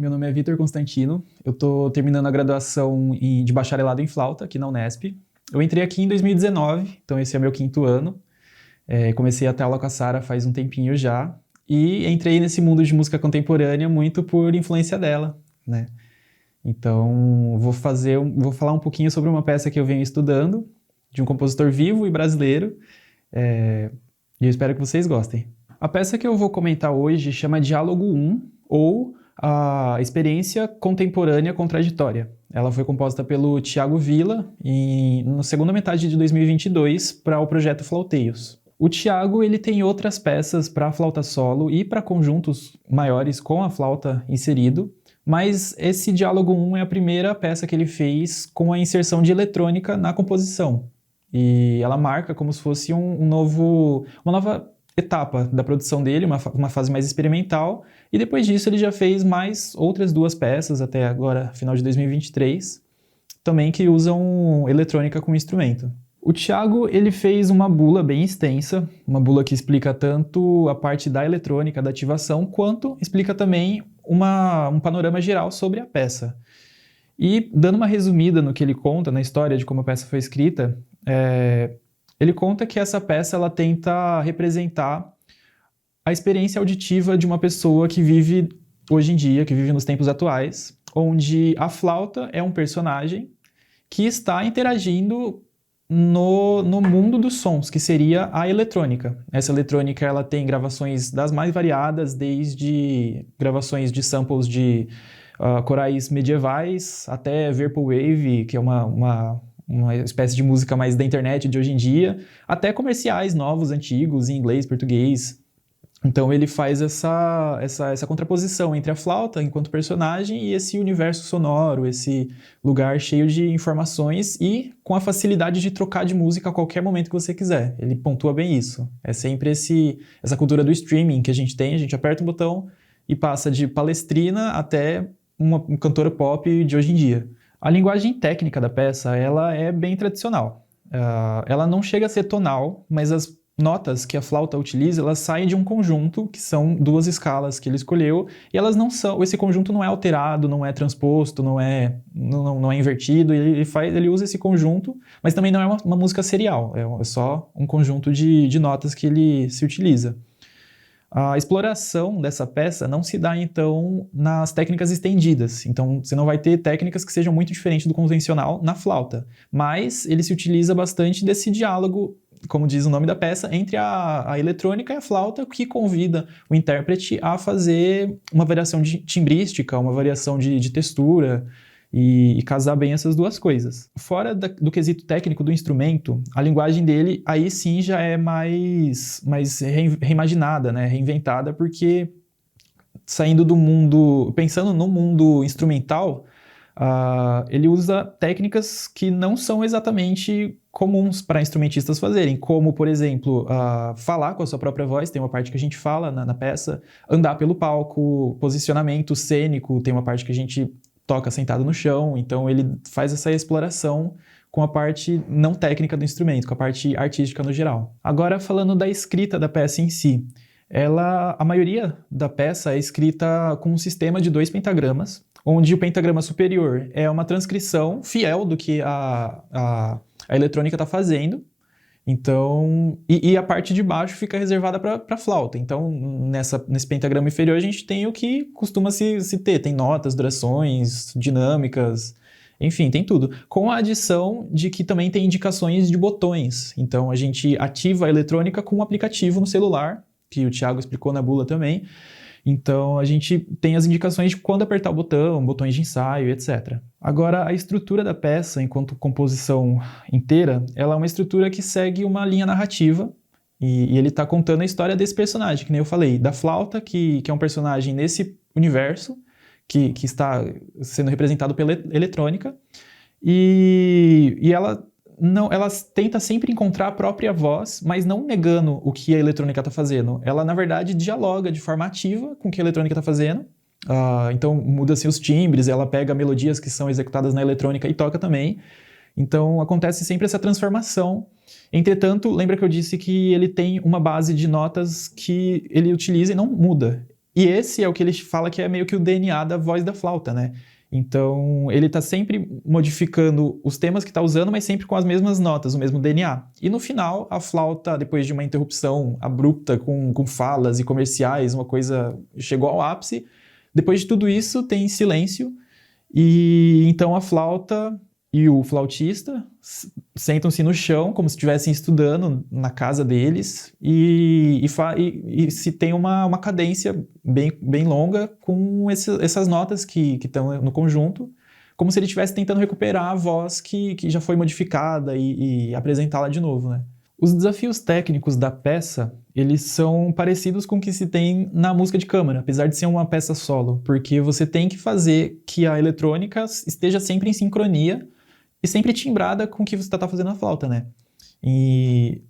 meu nome é Vitor Constantino, eu estou terminando a graduação de bacharelado em flauta aqui na Unesp. Eu entrei aqui em 2019, então esse é meu quinto ano. Comecei a ter aula com a Sara faz um tempinho já, e entrei nesse mundo de música contemporânea muito por influência dela, né? Então vou falar um pouquinho sobre uma peça que eu venho estudando, de um compositor vivo e brasileiro, e eu espero que vocês gostem. A peça que eu vou comentar hoje chama Diálogo 1, ou a Experiência Contemporânea Contraditória. Ela foi composta pelo Thiago Villa na segunda metade de 2022 para o projeto Flauteios. O Thiago ele tem outras peças para flauta solo e para conjuntos maiores com a flauta inserido, mas esse Diálogo 1 é a primeira peça que ele fez com a inserção de eletrônica na composição. E ela marca como se fosse uma nova etapa da produção dele, uma fase mais experimental, e depois disso ele já fez mais outras duas peças, até agora, final de 2023, também que usam eletrônica como instrumento. O Thiago, ele fez uma bula bem extensa, uma bula que explica tanto a parte da eletrônica, da ativação, quanto explica também um panorama geral sobre a peça. E dando uma resumida no que ele conta, na história de como a peça foi escrita, ele conta que essa peça ela tenta representar a experiência auditiva de uma pessoa que vive hoje em dia, que vive nos tempos atuais, onde a flauta é um personagem que está interagindo no mundo dos sons, que seria a eletrônica. Essa eletrônica ela tem gravações das mais variadas, desde gravações de samples de corais medievais até Vaporwave, que é uma espécie de música mais da internet de hoje em dia, até comerciais novos, antigos, em inglês, português. Então ele faz essa contraposição entre a flauta enquanto personagem e esse universo sonoro, esse lugar cheio de informações e com a facilidade de trocar de música a qualquer momento que você quiser. Ele pontua bem isso. É sempre essa cultura do streaming que a gente aperta um botão e passa de Palestrina até uma cantora pop de hoje em dia. A linguagem técnica da peça, ela é bem tradicional. Ela não chega a ser tonal, mas as notas que a flauta utiliza, elas saem de um conjunto, que são duas escalas que ele escolheu, e elas não são, esse conjunto não é alterado, não é transposto, não é invertido, ele usa esse conjunto, mas também não é uma música serial, é só um conjunto de notas que ele se utiliza. A exploração dessa peça não se dá, então, nas técnicas estendidas. Então, você não vai ter técnicas que sejam muito diferentes do convencional na flauta. Mas ele se utiliza bastante desse diálogo, como diz o nome da peça, entre a eletrônica e a flauta, que convida o intérprete a fazer uma variação timbrística, uma variação de textura, e casar bem essas duas coisas. Fora do quesito técnico do instrumento, a linguagem dele aí sim já é mais reimaginada, né? Reinventada, porque saindo do mundo, pensando no mundo instrumental, ele usa técnicas que não são exatamente comuns para instrumentistas fazerem, como, por exemplo, falar com a sua própria voz, tem uma parte que a gente fala na peça, andar pelo palco, posicionamento cênico, tem uma parte que a gente toca sentado no chão, então ele faz essa exploração com a parte não técnica do instrumento, com a parte artística no geral. Agora, falando da escrita da peça em si, a maioria da peça é escrita com um sistema de 2 pentagramas, onde o pentagrama superior é uma transcrição fiel do que a eletrônica está fazendo, então, e a parte de baixo fica reservada para flauta. Então, nesse pentagrama inferior, a gente tem o que costuma se ter. Tem notas, durações, dinâmicas, enfim, tem tudo. Com a adição de que também tem indicações de botões. Então, a gente ativa a eletrônica com um aplicativo no celular, que o Thiago explicou na bula também. Então, a gente tem as indicações de quando apertar o botão, botões de ensaio, etc. Agora, a estrutura da peça, enquanto composição inteira, ela é uma estrutura que segue uma linha narrativa e ele está contando a história desse personagem, que nem eu falei, da flauta, que é um personagem nesse universo, que está sendo representado pela eletrônica, e ela tenta sempre encontrar a própria voz, mas não negando o que a eletrônica está fazendo. Ela, na verdade, dialoga de forma ativa com o que a eletrônica está fazendo. Então, muda-se os timbres, ela pega melodias que são executadas na eletrônica e toca também. Então, acontece sempre essa transformação. Entretanto, lembra que eu disse que ele tem uma base de notas que ele utiliza e não muda. E esse é o que ele fala que é meio que o DNA da voz da flauta, né? Então, ele está sempre modificando os temas que está usando, mas sempre com as mesmas notas, o mesmo DNA. E no final, a flauta, depois de uma interrupção abrupta com falas e comerciais, uma coisa chegou ao ápice. Depois de tudo isso, tem silêncio. E então a flauta e o flautista sentam-se no chão, como se estivessem estudando na casa deles, e se tem uma cadência bem longa com essas notas que estão no conjunto, como se ele estivesse tentando recuperar a voz que já foi modificada e apresentá-la de novo, né? Os desafios técnicos da peça, eles são parecidos com o que se tem na música de câmara, apesar de ser uma peça solo, porque você tem que fazer que a eletrônica esteja sempre em sincronia e sempre timbrada com o que você está fazendo na flauta, né? E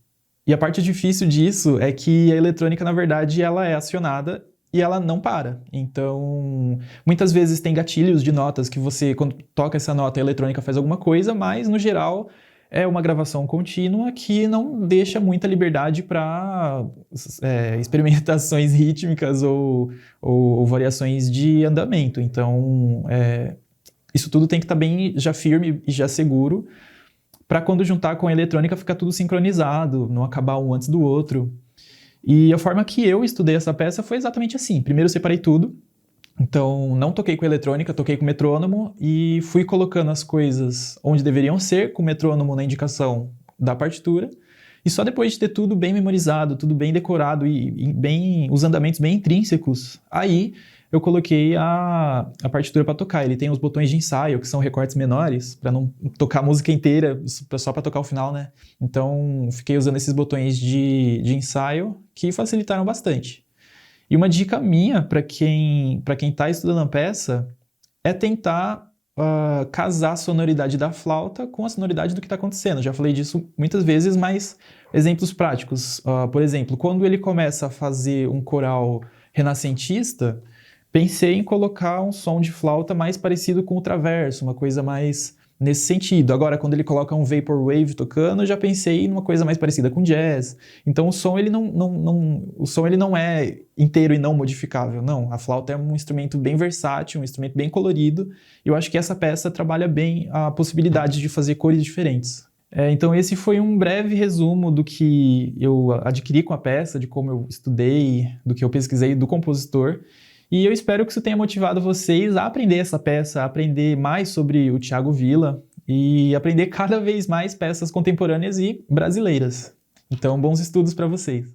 a parte difícil disso é que a eletrônica, na verdade, ela é acionada e ela não para. Então, muitas vezes tem gatilhos de notas que você, quando toca essa nota, a eletrônica faz alguma coisa, mas, no geral, é uma gravação contínua que não deixa muita liberdade para experimentações rítmicas ou variações de andamento. Então, isso tudo tem que estar bem já firme e já seguro para quando juntar com a eletrônica ficar tudo sincronizado, não acabar um antes do outro. E a forma que eu estudei essa peça foi exatamente assim. Primeiro eu separei tudo, então não toquei com eletrônica, toquei com metrônomo e fui colocando as coisas onde deveriam ser, com o metrônomo na indicação da partitura. E só depois de ter tudo bem memorizado, tudo bem decorado e os andamentos bem intrínsecos, aí eu coloquei a partitura para tocar. Ele tem os botões de ensaio, que são recortes menores, para não tocar a música inteira, só para tocar o final, né? Então, fiquei usando esses botões de ensaio, que facilitaram bastante. E uma dica minha para quem está estudando a peça é tentar casar a sonoridade da flauta com a sonoridade do que está acontecendo. Já falei disso muitas vezes, mas exemplos práticos. Por exemplo, quando ele começa a fazer um coral renascentista, pensei em colocar um som de flauta mais parecido com o traverso, uma coisa mais nesse sentido. Agora, quando ele coloca um vaporwave tocando, eu já pensei em uma coisa mais parecida com jazz. Então, o som ele não é inteiro e não modificável, não. A flauta é um instrumento bem versátil, um instrumento bem colorido, e eu acho que essa peça trabalha bem a possibilidade de fazer cores diferentes. Então esse foi um breve resumo do que eu adquiri com a peça, de como eu estudei, do que eu pesquisei do compositor. E eu espero que isso tenha motivado vocês a aprender essa peça, a aprender mais sobre o Thiago Villa e aprender cada vez mais peças contemporâneas e brasileiras. Então, bons estudos para vocês!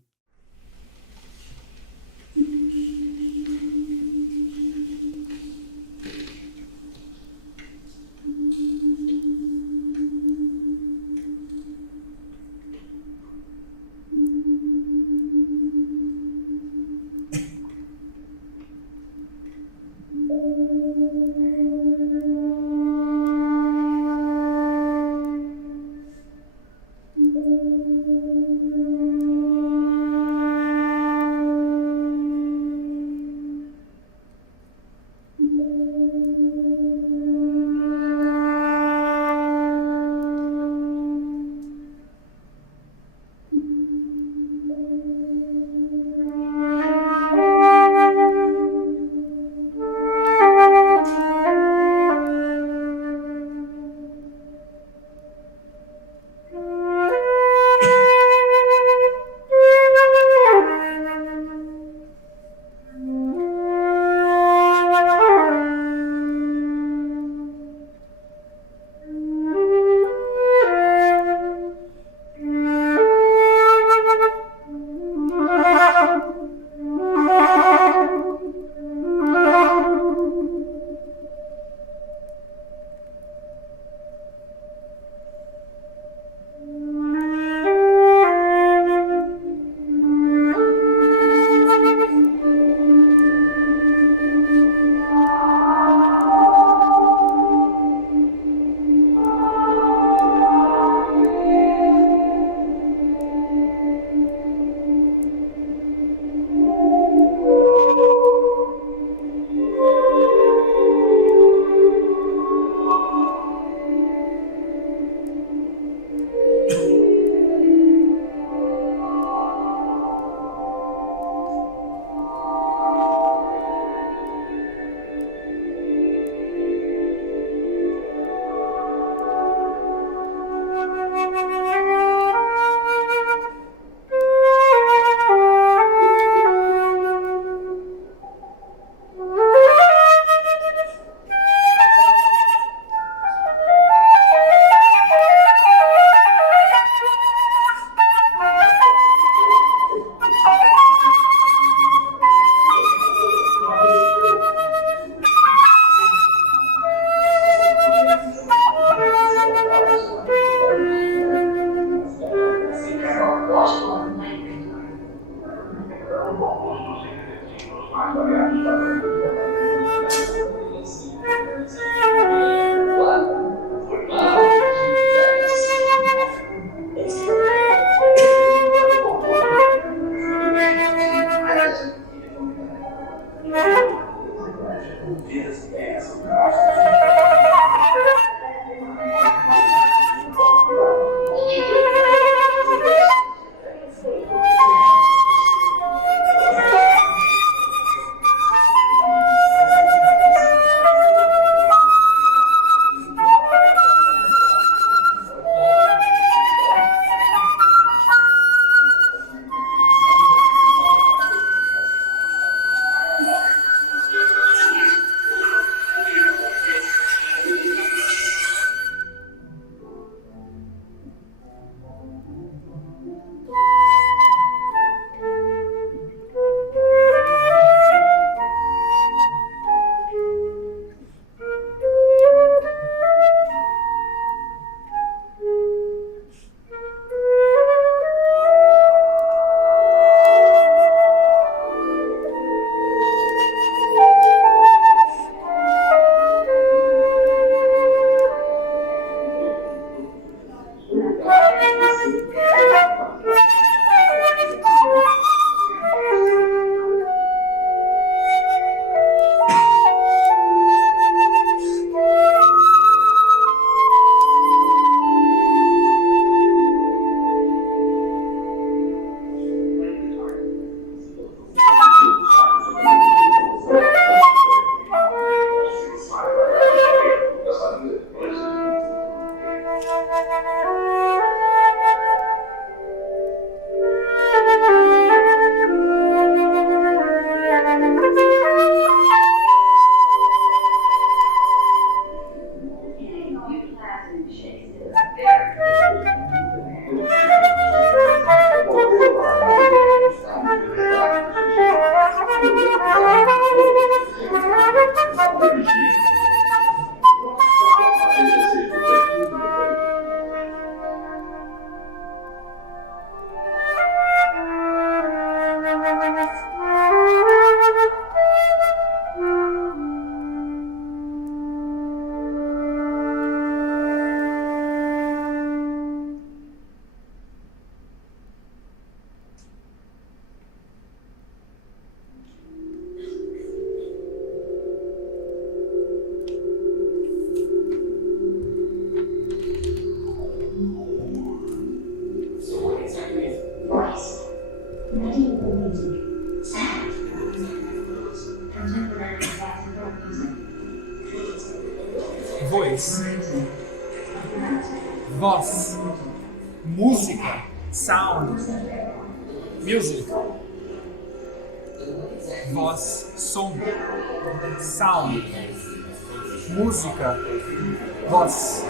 Voz. Voz. Música. Sound. Music. Voz. Som. Sound. Música. Voz.